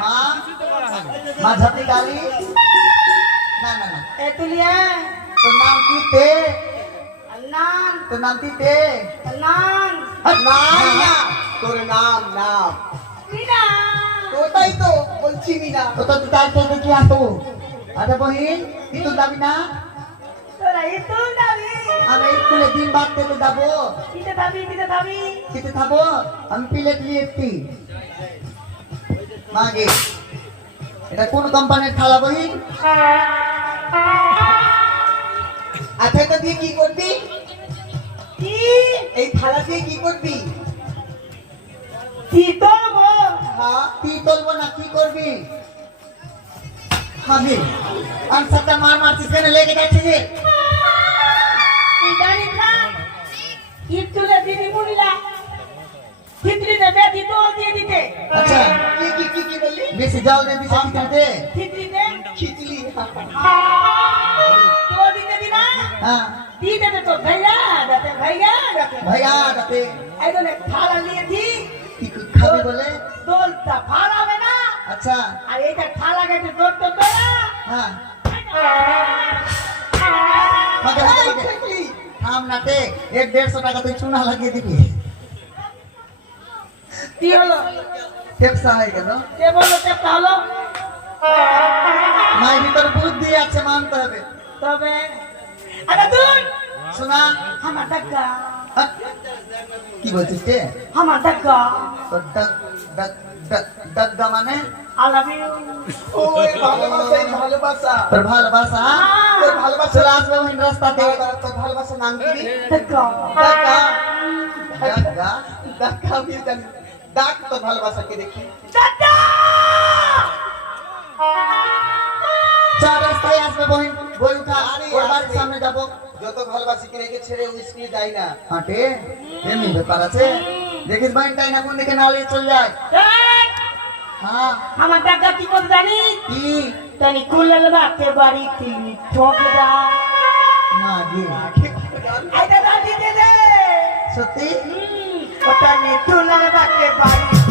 মা মা ঝাপি গালি না না না এ তুলিয়া তোর নাম কি তে নান তোর নাম কি তে নান নাম না তোর নাম নাম বিনা ওটাই তো বলছি না তো তো তাই তো দেখি আসো আচ্ছা বহিন কি তো যাবি না তোরা ইতু দাবি আমি স্কুলে দিন বাদ থেকে যাব। কিতে দাবি কিতে দাবি খেতে থাকব আমি প্লেট নিয়ে এসছি। মাগে এটা কোন কোম্পানির থালা বহিন? আচ্ছা এটা দিয়ে কি করবি? কি? এই থালা দিয়ে কি করবি? কি তোলবো? হ্যাঁ কি তুলবো না কি করবি? মাগে আনসারটা মার মারছিস কেন লেগে যাচ্ছে দিদি মুনিলা খিচড়িতে বেদি দিয়ে দিতে। আচ্ছা। কি কি কি কি বললি? বেশি জল দে দিছে কি খিচড়িতে খিচলি তোল দিতে দিনা হ্যাঁ। তো ভাইয়া যাতে ভাইয়া যাতে ভাইয়া। একজনে থালা নিয়েছি কি খাবি বলে? দোলটা ফাড়াবে না। আচ্ছা। আর এইটা থালা গেছে দোল তো হ্যাঁ। মাগে থাম না তে এক দেড়শো টাকা তুই চুনা লাগিয়ে দিবি। কি হলো? কেপসা হয়ে গেল। কে বলল চেপটা হলো? মায়ের ভিতরে বুদ্ধি আছে মানতে হবে। তবে আরে তুই শোনা। আমার টাকা? কি বলছিস রে আমার টাকা তো ডাক ডাক ডাক ডাকদা মানে? আই লাভ ইউ ওই ভালোবাসা এই ভালোবাসা। তোর ভালোবাসা? তোর ভালোবাসা চলে আসবে ওই রাস্তাতে তোর ভালোবাসা নাম কি? টাকা ডাকা ডাকা ডাক আমি জানি। ডাক তোর ভালোবাসাকে দেখি। টাকা চার রাস্তায় আসবে বহিন। বই ওর বাড়ির সামনে যাব। যত ভালোবাসিকে রেখে ছেড়ে ওই যাই না। হাঁটে এমনি ব্যাপার আছে? দেখিস বাইন টাই না কোন দিকে নালে চলে যায়। হ্যাঁ। আমার কি করে জানিস কি? তানি কুলাল বাতে বাড়ি তিনি দা মা গে আইটা দা দিতে দে। সত্যি? ওটা নি কুলাল বাতে বাড়ি।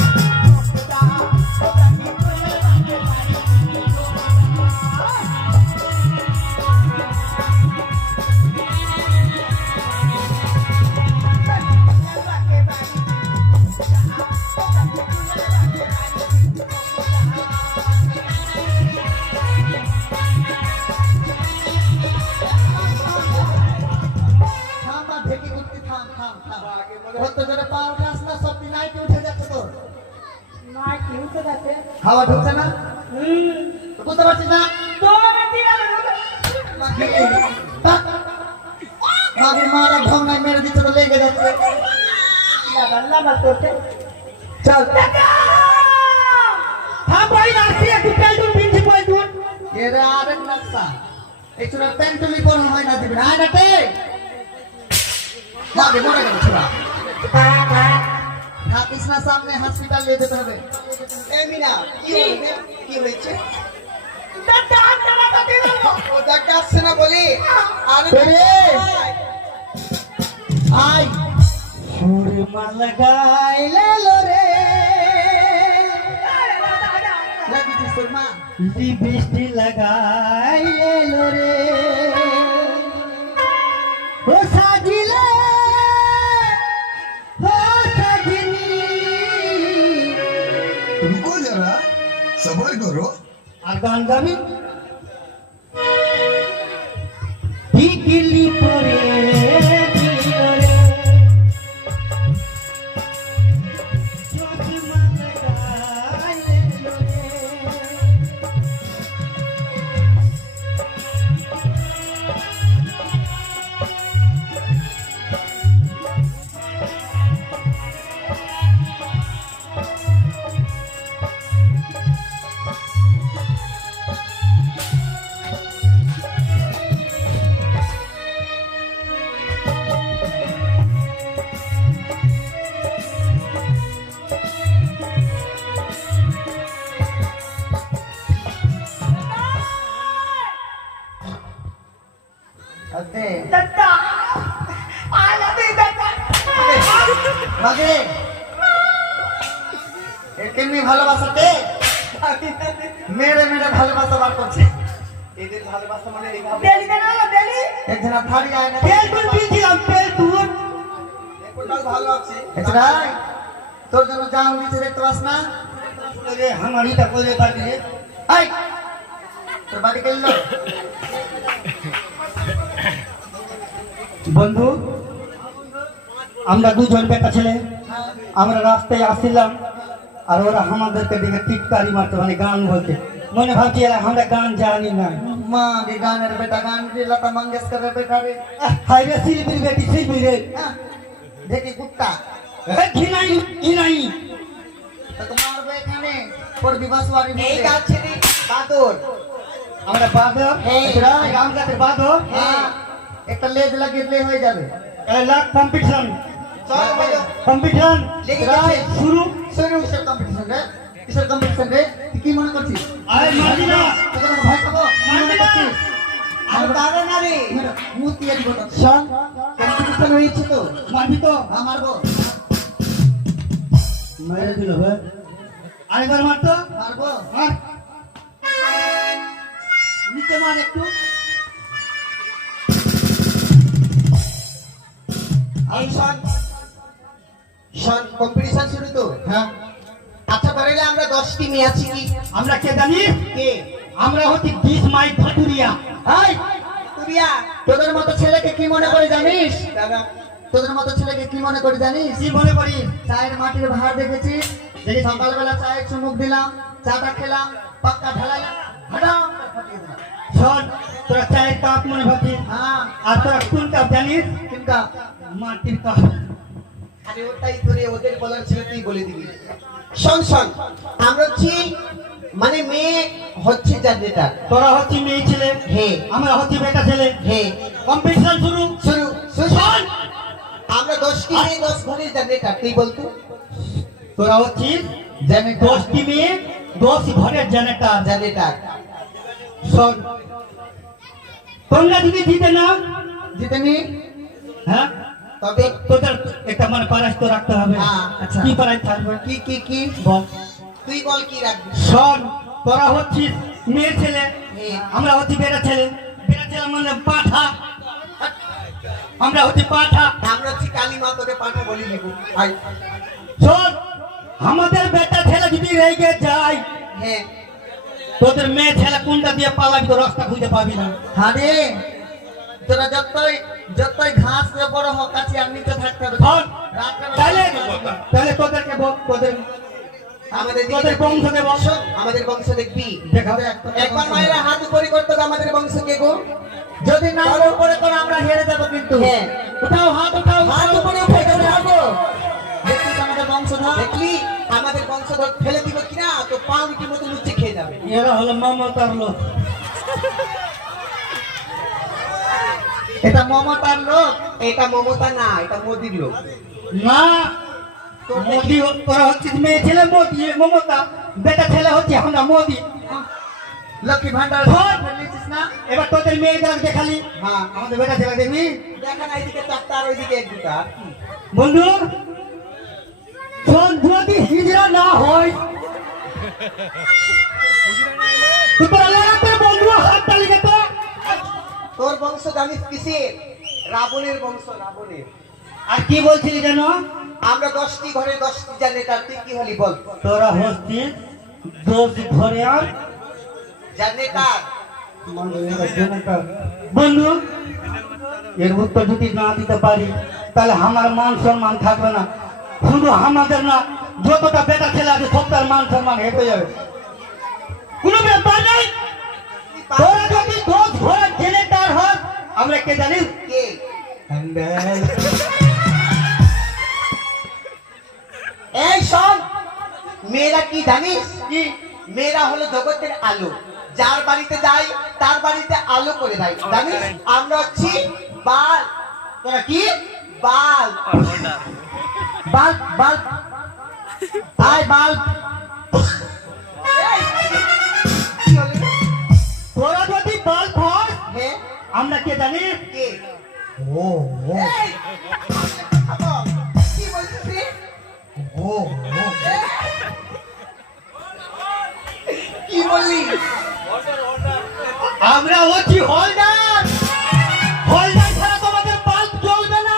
কত জোরে পা উঠাস না সত্যি নাইতে উঠে যাচ্ছে তোর? না উঠে যাচ্ছে? হাওয়া ঢুকছে না? হুম। বুঝতে পারছিস না? মাগির মারা ঢং মেরে দিচ্ছে তো লেগে যাচ্ছে। লাগা লাগা করতে চল। থাম ভাই আসি একটু পয় আরেক নকশা এই ছোড়া পেন্টুলি পড়া হয় না দিবি না। মরে গেল ছোড়া থাকিস না সামনে হসপিটাল নিয়ে যেতে হবে। এই মিনা কি হয়েছে? কি হয়েছে? দাদা দাদা দাদা ও ডাকটা আসছে না বলি? আরে এরে! আয়। সুরমা লাগাইলে রে। লাগিছিস তোর মা বৃষ্টি লাগাইলে রে। ও সাজিলে সবাই করো। আর গান গাবি? করে পারি রে আই তোর বাড়ি গেল বন্ধু আমরা দুজন বেটা ছেলে। আমরা রাস্তায় আসছিলাম আর ওরা আমাদেরকে দেখে টিটকারি মারতো মানে গান বলতে মনে ভাবছি এরা আমরা গান জানি না। মা দি গানের বেটা গান দি লতা মঙ্গেশকরের বেটা রে? হায় রে শিল্পীর বেটি শিল্পী রে। হ্যাঁ, দেখি কুত্তা। ঘিনাই ঘিনাই। তোকে মারবে এখানে। তোর বিবাস বাড়ি এই গাছ ছেড়ে বাদর। আমরা বাদর হ্যাঁ। রাম গাছের বাদর হ্যাঁ। একটা লেজ লাগিয়ে হয়ে যাবে। লাখ কম্পিটিশন চল বলো। কম্পিটিশন লেগে শুরু। শুরু কিসের কম্পিটিশন রে। কিসের কম্পিটিশন রে। কি মনে করছিস? আরে মারবি না। তোকে ভয় কি মনে করছিস? আর পারো না রে। মূর্তি আজ বলো। শোন। কম্পিটিশন হয়েছে তো। মারবি তো। হ্যাঁ মারবো। মেরে দিল ভাই আরেকবার মারবো। মার। নিচে মার একটু। এই শোন শোন কম্পিটিশন শুরু তো। হ্যাঁ। আচ্ছা পারলে আমরা দশটি মেয়ে আছি কি? আমরা কে জানি? কে? আমরা হচ্ছি ডিস মাই ভাটুরিয়া হাই তুরিয়া তোদের মতো ছেলেকে কি মনে করে জানিস? দাদা। তোদের মতো ছেলেকে কি মনে করে জানিস? কি মনে করি? চায়ের মাটির ভাড় দেখেছিস দেখেছি। সকালবেলা চায়ের চুমুক দিলাম চাটা খেলাম পাক্কা দিলাম। শোন তোরা চায়ের কাপ মনে ভাবছিস হ্যাঁ। আর তোরা কোন কাপ জানিস? কিন্তু মাটির কাপ। আরে ওটাই তোরে ওদের বলার ছিল তুই বলে দিবি। শোন শোন আমরা হচ্ছি মানে মেয়ে হচ্ছে তোরা হচ্ছি মেয়ে ছেলে। হে আমরা হচ্ছি বেটা ছেলে। হে কম্পিটিশন শুরু। শুরু শুরু। শোন আমরা দশটি মেয়ে দশ ঘরের জেনারেটর তুই বলতো? তোরা হচ্ছিস দশটি মেয়ে দশ ঘরের জেনারেটার জেনারেটর শোন। তোমরা যদি জিতে না? জিতেনি হ্যাঁ? তবে? তোদের একটা মানে পারাস তো রাখতে হবে। হ্যাঁ, আচ্ছা। কি পারাস থাকবে? কি কি কি? বল। তুই বল কি রাখবি? শোন তোরা হচ্ছিস মেয়ের ছেলে। আমরা হচ্ছি বেড়া ছেলে। বেড়া ছেলে মানে পাঠা আমরা হচ্ছে পাঠা। আমরা হচ্ছি কালী মা তোকে পাঠা বলি লিখু ভাই শোন আমাদের বেটা ছেলে যদি রেগে যায় হ্যাঁ। তোদের মেয়ে ছেলে কোনটা দিয়ে পালাবি তো রাস্তা খুঁজে পাবি না। হারে তোরা যতই যতই ঘাস রে বড় হোক কাছে আর নিচে থাকতে হবে। তাহলে তাহলে তোদেরকে বল তোদের আমাদের তোদের বংশকে বল। আমাদের বংশ দেখবি। দেখা একবার মায়েরা হাত উপরে করতে আমাদের বংশ কে গো। যদি না উপরে করে আমরা হেরে যাব কিন্তু। হ্যাঁ। উঠাও হাত উঠাও হাত উপরে উঠে হাঁটো দেখছিস আমাদের বংশধর। দেখলি আমাদের বংশধর ফেলে দিব কিনা তো পা রুটির মতো লুচি খেয়ে যাবে। এরা হলো মমতার লোক। এটা মমতার লোক এটা মমতা না এটা মোদির লোক। না মোদি তোরা হচ্ছিস মেয়ে ছেলে মোদি মমতা। বেটা ছেলে হচ্ছে আমরা মোদি। লক্ষ্মী ভান্ডার না? এবার তোদের মেয়েদের দেখালি হ্যাঁ আমাদের বেটা ছেলে দেখবি? দেখেন এইদিকে চারটা আর ওইদিকে এক দুটা। বন্ধু শোন যদি হিজড়া না হয়। তো তোরা বন্ধু হাত তালি তো। তোর বংশ জানিস কিসের? রাবণের বংশ রাবণের। আর কি বলছিলি যেন? আমরা দশটি ঘরে দশটি জেনারেটর তুই কি হলি বল? তোরা হচ্ছিস দোষ ঘরে আর জেনারেটর বন্ধু এর উত্তর যদি না দিতে পারি তাহলে আমার মান সম্মান থাকবে না। শুধু আমাদের না যতটা বেটা ছেলে আছে সবটার মান সম্মান হেঁটে যাবে। কোনো ব্যাপার নেই। তোরা যদি দোষ ঘরে জেনে তার আমরা কে এই শোন মেয়েরা কি জানিস? কি? মেয়েরা হলো জগতের আলো। যার বাড়িতে যাই তার বাড়িতে আলো করে দেয় জানিস আমরা হচ্ছি বাল। তোরা কি? বাল। বাল্ব বাল্ব আয়? তোরা যদি বল আমরা কে জানিস কে? ও ও। কি বলছিস ও ও এই, আমরা হচ্ছি হলদার হলদার ছাড়া তোমাদের বাল্ব জ্বলবে না।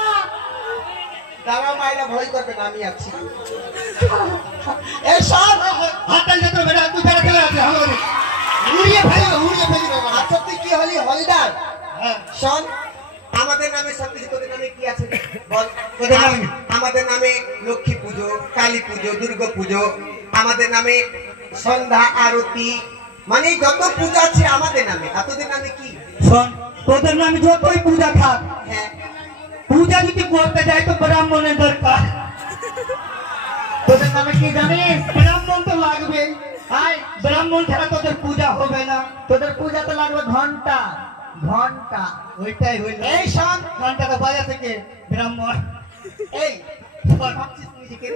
দাঁড়াও মায়েরা ভয় করবে না আমি আছি। এই সব হাততালি দিতে হবে না তুই বেড়া খেলে আছে আমাদের উড়িয়ে ফেলবে উড়িয়ে ফেলবে আচ্ছা তুই কি হলি হলদার হ্যাঁ। শোন আমাদের নামে সব তোদের নামে কি আছে? বল। তোদের নামে? আমাদের নামে লক্ষ্মী পুজো কালী পুজো দুর্গা পুজো। আমাদের নামে সন্ধ্যা আরতি। মানে যত পূজা আছে আমাদের নামে আর নামে কি? শোন তোদের নামে যতই পূজা থাক হ্যাঁ। পূজা যদি করতে যাই তো ব্রাহ্মণের দরকার। তোদের নামে কি জানিস? ব্রাহ্মণ তো লাগবে। আয় ব্রাহ্মণ ছাড়া তোদের পূজা হবে না। তোদের পূজাতে লাগবে ঘণ্টা। ঘণ্টা। ওইটাই হইল। এই শোন। ঘন্টাটা বাজা থেকে ব্রাহ্মণ। এই ভাবছিস নিজেকে?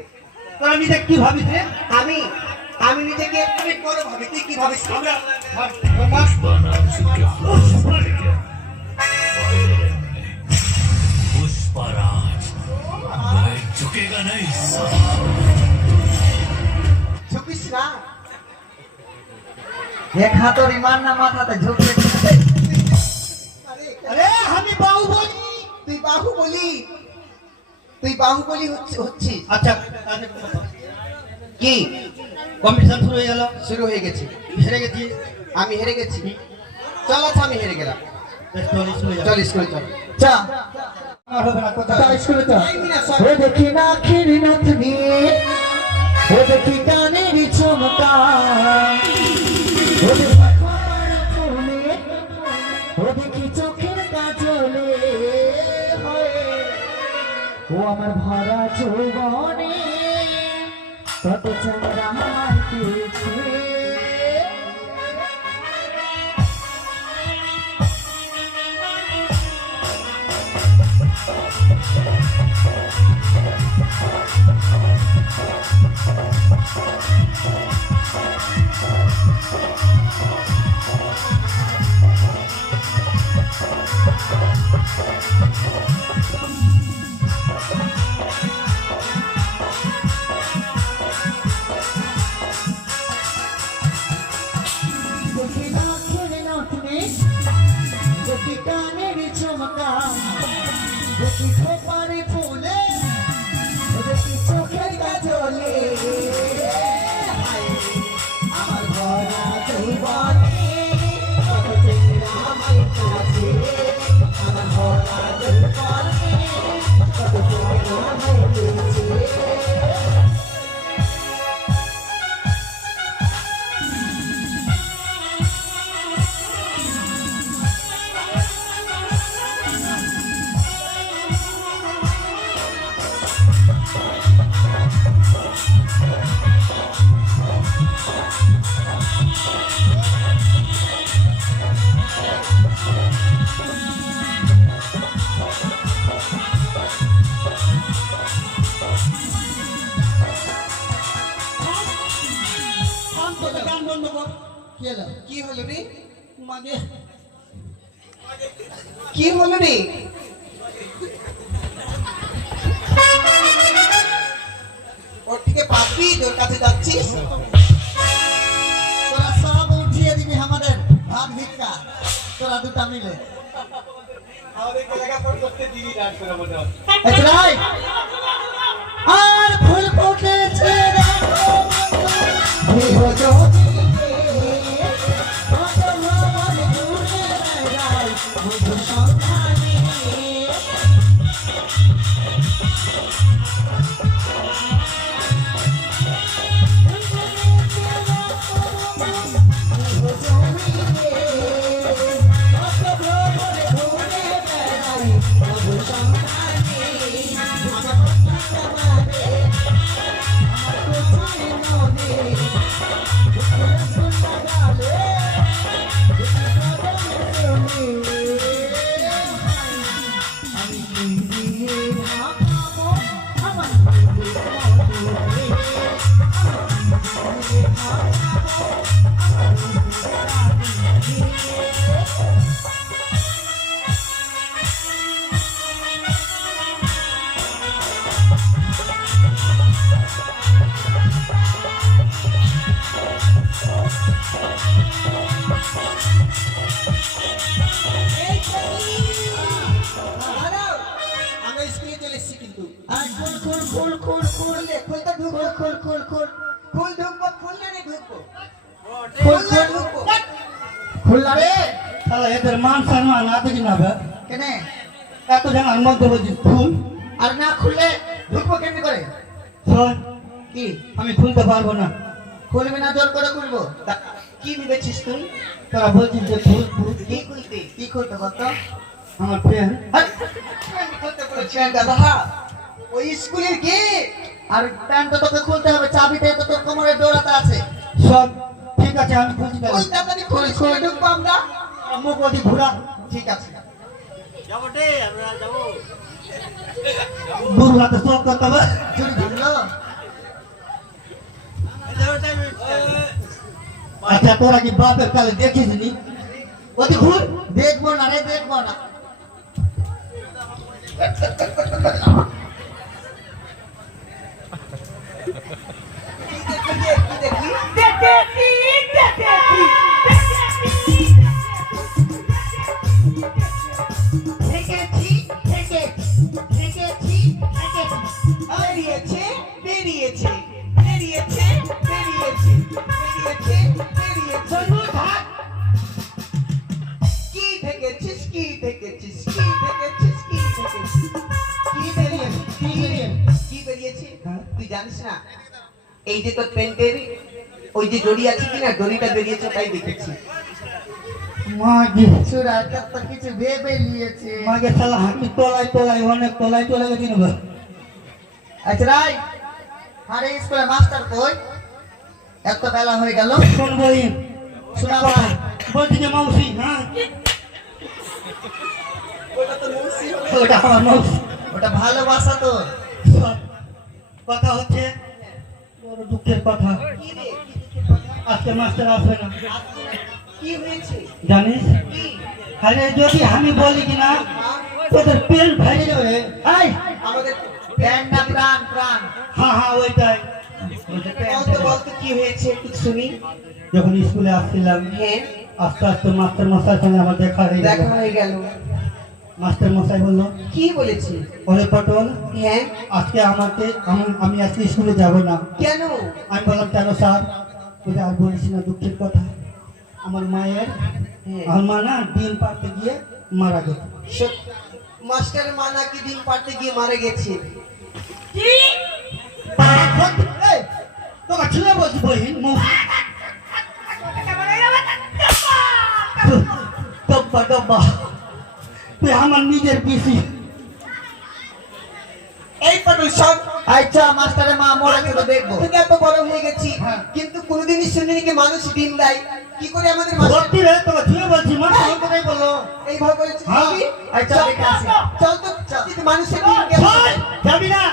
তোরা নিজে কি ভাবিস রে? আমি আমি নিজেকে অনেক বড় ভাবি তুই কি ভাবিস না। এক হাত আর ইমান না মাথাতে তুই বাহুবলী। তুই হচ্ছে হচ্ছিস। আচ্ছা কি? কম্পিটিশন শুরু হয়ে গেল। শুরু হয়ে গেছে। হেরে গেছি। আমি হেরে গেছি। চল আচ্ছা আমি হেরে গেলাম। চল স্কুলে চল। চা। ও দেখি না খিরি নথ নিয়ে ও দেখি চমকা। ও দেখি চোখের কাজলে আমার ভরা যৌবনে কত চামড়া পেয়েছে দেখি দেখি আচ্ছা, রাই। আর ফুল ফুটেছে দেখো, গৃহজ্যোতিতে, home. মান সম্মান আছে কি না বে? কেনে? এত জানার মধ্যে বলছিস ফুল আর না খুললে ঢুকবো কেমনি করে? শোন কি? আমি খুলতে পারব না। খুলবি না জোর করে খুলবো? কি ভেবেছিস তুই? তারা বলছিস যে ফুল ফুল কি খুলবি কি খুলতে কত আমার প্রেম খুলতে বলেছিলেন দাদা ওই স্কুলের গেট আর প্যান্ট তোকে খুলতে হবে চাবিতে তো তোর কোমরে ডোরাতে আছে। সব ঠিক আছে আমি খুলছি ওই তাহলে মুখ ওদি ঘুরা ঠিক আছে। গুরু হাতে সব করতে হবে চুরি ধরলো আচ্ছা তোরা কি বাপের কালে দেখিস নি ওদি ঘুর দেখব না রে দেখব না। কি দেখি দেখি। তুই জানিস না এই যে মাস্টার কই? এত বেলা হয়ে গেল। বলছি যে হ্যাঁ? ওটা আমার মাউসি। ওটা ভালোবাসা তো। কথা হচ্ছে বড় দুঃখের কথা। আজকে মাস্টার আসবে না। কি হয়েছে? জানিস? আরে যদি আমি বলি কি না মা, তোদের পেন ভেঙে যাবে। আমাদের প্যান না প্রাণ প্রাণ। হ্যাঁ হ্যাঁ ওইটাই। কি হয়েছে একটু শুনি। যখন স্কুলে আসছিলাম হ্যাঁ। আস্তে আস্তে মাস্টার মশাইয়ের সঙ্গে আমার দেখা হয়ে গেল। দেখা হয়ে গেল। মাস্টার মশাই বলল কি বলেছে? ওরে পটল হ্যাঁ। আজকে আমাকে আমি- আজকে স্কুলে যাব না। কেন? আমি বললাম কেন স্যার? বলে আর বলিস না দুঃখের কথা। আমার মায়ের হ্যাঁ। আমার মা না ডিম পাড়তে গিয়ে মারা গেছে। মাস্টারের মা নাকি ডিম পাড়তে গিয়ে মারা গেছে? এই, তোমার ছেলে বলছি বহিন মুখ ডব্বা ডব্বা। তুই আমার নিজের পিসি। এই পটল সব আচ্ছা মাস্টারের মা মরেছে তো দেখব। থেকে এত বড় হয়ে গেছি হ্যাঁ। কিন্তু কোনোদিনই শুনিনি কি মানুষ ডিম দেয়। কি করে আমাদের রে বলছি মা বলেছে হ্যাঁ। আচ্ছা দেখে আসি। চল তো মানুষের ডিম যাবি না।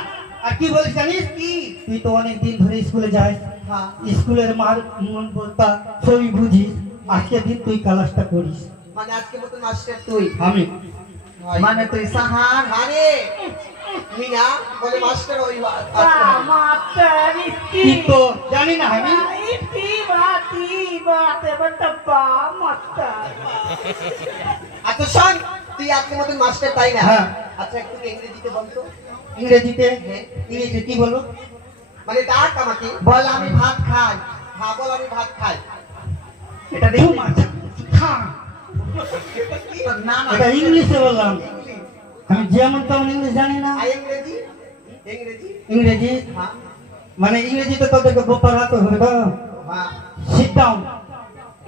আর কি বলিস জানিস? কি? তুই তো অনেক দিন ধরে স্কুলে যাস। হ্যাঁ। স্কুলের মার মন বলতা সবই বুঝিস। আজকে দিন তুই ক্লাসটা করিস। মানে আজকে মতো মাস্টার তুই? আমি। মানে তুই সাহার? আরে মিনা বলে মাস্টার ওই আ- মাস্টার কি তো জানি না আমি। ইতি বাতি বাতে বটপা মাস্টার। আচ্ছা শোন তুই আজকে মতন মাস্টার তাই না? হ্যাঁ। আচ্ছা একটু ইংরেজিতে বলতো ইংরেজিতে? হ্যাঁ। ইংরেজিতে কি বলো মানে ডাক আমাকে। বল আমি ভাত খাই। হ্যাঁ বল আমি ভাত খাই। এটা দেখি নাম এটা ইংলিশে বললাম। আমি যেমন তেমন ইংলিশ জানি না। ইংরেজি? ইংরেজি? ইংরেজি? হ্যাঁ। মানে ইংরেজিতে তোদেরকে হাতে হবে তো হ্যাঁ সিট ডাউন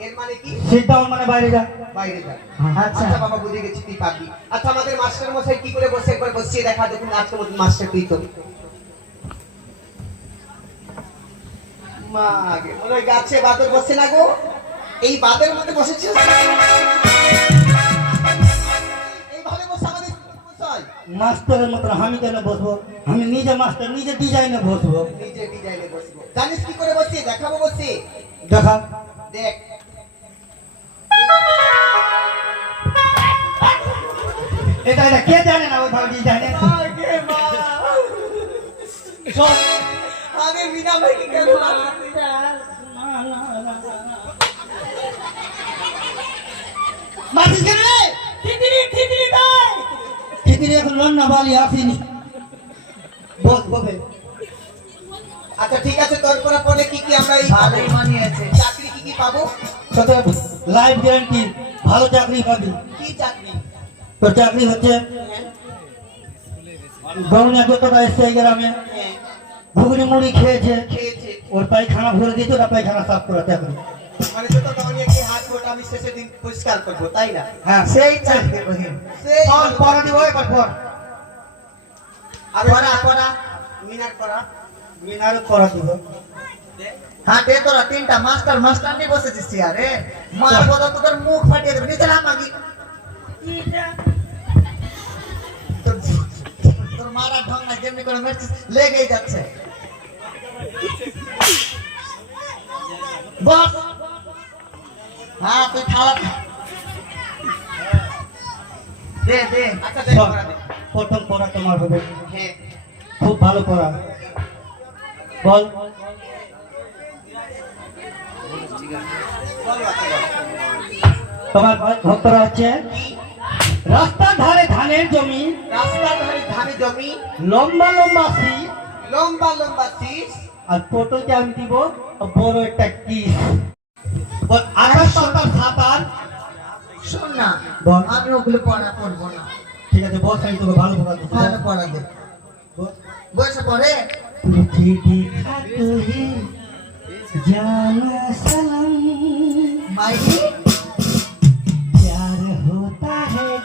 এর মানে কি? সিট ডাউন মানে বাইরে যা। বাইরে যা। আচ্ছা আচ্ছা। বাবা বুঝে গেছি তুই পাবি আচ্ছা আমাদের মাস্টার মশাই কি করে বসে? একবার বসিয়ে দেখা দেখুন আজকে মতন মাস্টার তুই তো। মা গে, মনে হয় গাছে বাদর বসে না গো? এই বাদের মধ্যে বসেছিস? এইভাবে বসে আমাদের মশাই। মাস্টারের মতন আমি কেন বসবো? আমি নিজে মাস্টার নিজে ডিজাইনে বসবো। নিজে ডিজাইনে বসবো। জানিস কি করে বসে দেখাবো বসে দেখা। দেখ। এটা এটা কে জানে না ওইভাবে ডিজাইনে শোন, আগে বিনা ভাই কেন মাসি কেন রে! খিচড়ি খিচড়ি দাও খিচুড়ি এখন রান্না বালি আসিনি। বস ববে আচ্ছা ঠিক আছে তোর পরে কি কি আমরা এই ভালোই মানিয়েছে। চাকরি কি কি পাবো? লাইফ গ্যারান্টি ভালো চাকরি পাবি। কি চাকরি? তোর চাকরি হচ্ছে? গৌনা যতটা এসছে এই গ্রামে ঘুগনি মুড়ি খেয়েছে। ওর পায়খানা ভরে দিয়েছে ওটা পায়খানা সাফ করা চাকরি মানে যত হ্যাঁ। চাকরি। আর হ্যাঁ দে তোরা তিনটা। মাস্টার মাস্টার নিয়ে বসেছিস চেয়ারে মারবো তো তোদের মুখ ফাটিয়ে দেবে। নিচে মাগি। তোর- তোর মারা ঢং না যেমনি করে মেরেছিস? লেগেই যাচ্ছে। বস। হ্যাঁ তুই থালা দে দে। আচ্ছা দে। প্রথম পড়া তোমার হবে। হ্যাঁ খুব ভালো পড়া বল। তোমার ভক্তরা হচ্ছে? রাস্তার ধারে ধানের জমি রাস্তার ধারে ধানের জমি লম্বা লম্বা শীষ লম্বা লম্বা শীষ। আর ছোটকে আমি দিব বড় একটা কিস। আকাশ সন্তান সাঁতার। শোন না বল আমি ওগুলো পড়া পড়ব না। ঠিক আছে বস আমি তোকে ভালো পড়া দেবো ভালো পড়া দেবো বসে পড়ে? পৃথিবী খাতো হে জানা সালাম। মাইরি?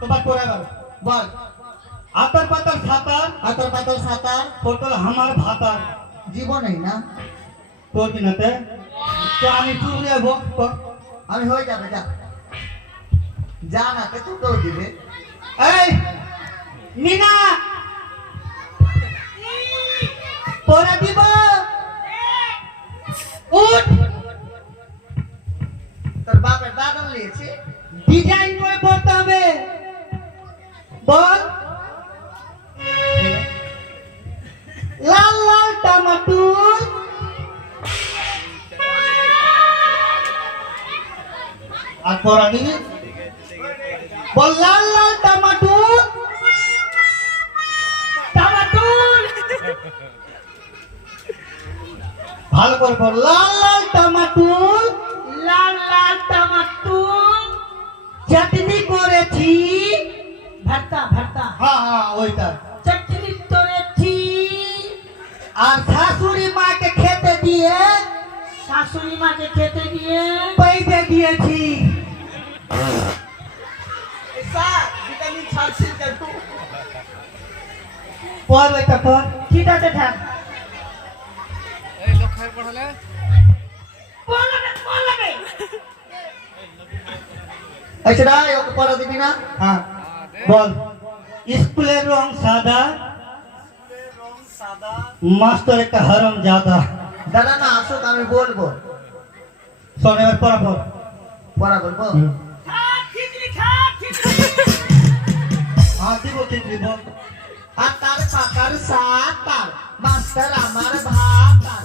তোমার পড়া গেল বল। আতর পাতর সাঁতার। আতর পাতর সাঁতার। পটল আমার ভাতার। জীবনেই না। তোর দিনাতে আমি চুড়ে ভক্ত আমি হয়ে যাবে যা। যা না কে তোকেও দিবে? এই পরে দিব। উঠ! তোর বাপের দাদন নিয়েছে। ডিজাইন করে পড়তে হবে। বল লাল লাল টমাটুর আর পড়া দিবি বল লাল লাল টমাটুর টমাটুর ভালো করে বল লাল লাল টমাটুর লাল লাল টমাটুর চাটনি করেছি ভর্তা ভর্তা হ্যাঁ হ্যাঁ ওইটা। চটনি করেছি আর শাশুড়ি মাকে খেতে দিয়ে শাশুড়ি মাকে খেতে দিয়ে পয়সা দিয়েছি। পর ওইটা পর। ঠিক আছে থাক বলবে বলবে আচ্ছা রাই ওকে পড়া দিবি না? হ্যাঁ। বল। স্কুলের রং সাদা মাস্টার একটা হরম জাদা। দাদা না আসুক আমি বলব। শোন এবার পড়া পর পড়া বলব হ্যাঁ দিব বল। আকার পাকার সাতার মাস্টার আমার ভাতার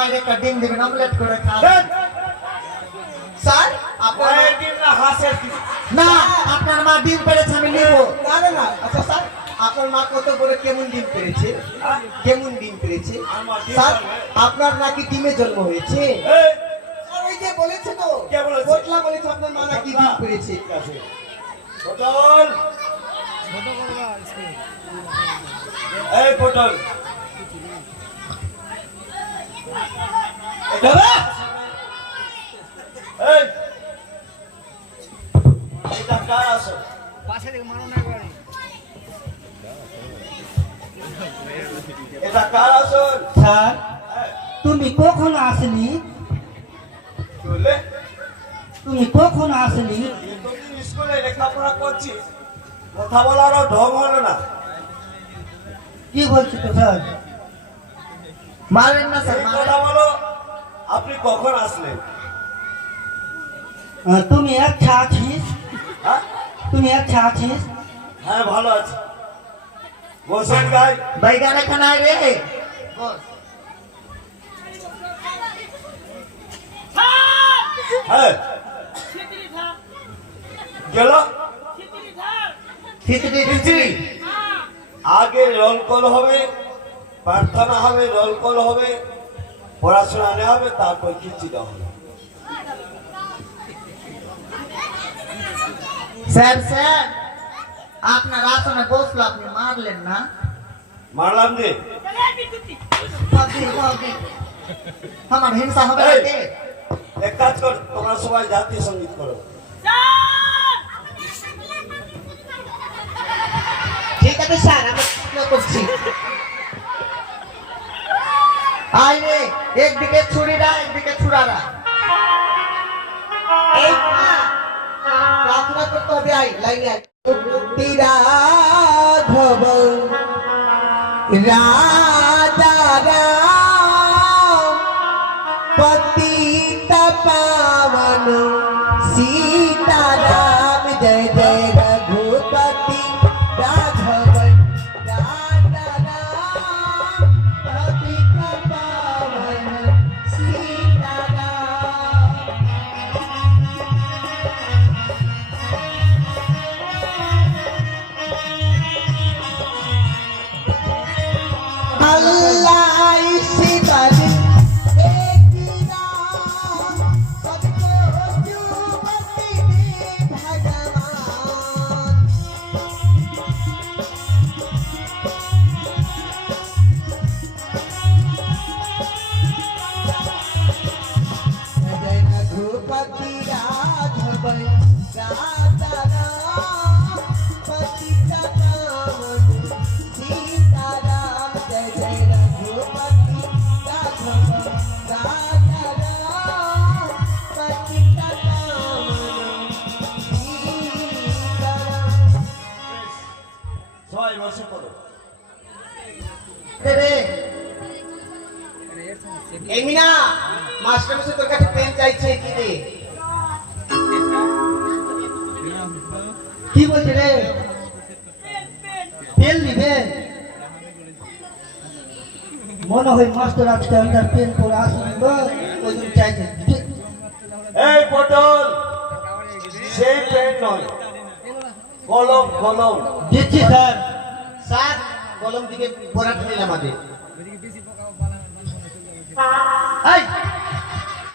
মায়ের একটা ডিম দিবেন অমলেট করে খাবেন। স্যার আপনার ডিম না হাঁসের না আপনার মা ডিম পেড়েছে আমি নিবো। না না। আচ্ছা স্যার আপনার মা কত বড় কেমন ডিম পেরেছে? কেমন ডিম পেরেছে? স্যার আপনার নাকি ডিমে জন্ম হয়েছে? ওই যে বলেছে তো। কে বলেছে? বটলা বলেছে আপনার মা নাকি ডিম পেরেছে। পটল। এই পটল এটা না? এই, এটা কার আসল? এটা কার আসল? স্যার তুমি কখন আসলি? কি তুমি কখন আসলি? এতদিন স্কুলে লেখাপড়া করছিস কথা বলারও ঢং হলো না। কি বলছি তো স্যার? মারেন না স্যার কথা বলো। আপনি কখন আসলেন? তুমি আচ্ছা আছিস? হ্যাঁ? তুমি আচ্ছা আছিস? হ্যাঁ ভালো আছি। বসেন গাই বাইগান এখানে আয় রে। বস। হ্যাঁ। গেল? খিচড়ি। খিচড়ি। আগে রোল কল হবে প্রার্থনা হবে রোল কল হবে। পড়াশোনা নেওয়া হবে তারপর খিচি দেওয়া হবে। স্যার স্যার আপনার আসনে বসল আপনি মারলেন না। মারলাম যে। আমার হিংসা হবে। এক কাজ কর তোমরা সবাই জাতীয় সংগীত করো। ঠিক আছে স্যার আমি করছি। আয় একদিকে ছুরিরা একদিকে এই না, প্রার্থনা করতে হবে আই লাইনে রাধব রাধা রাম কলম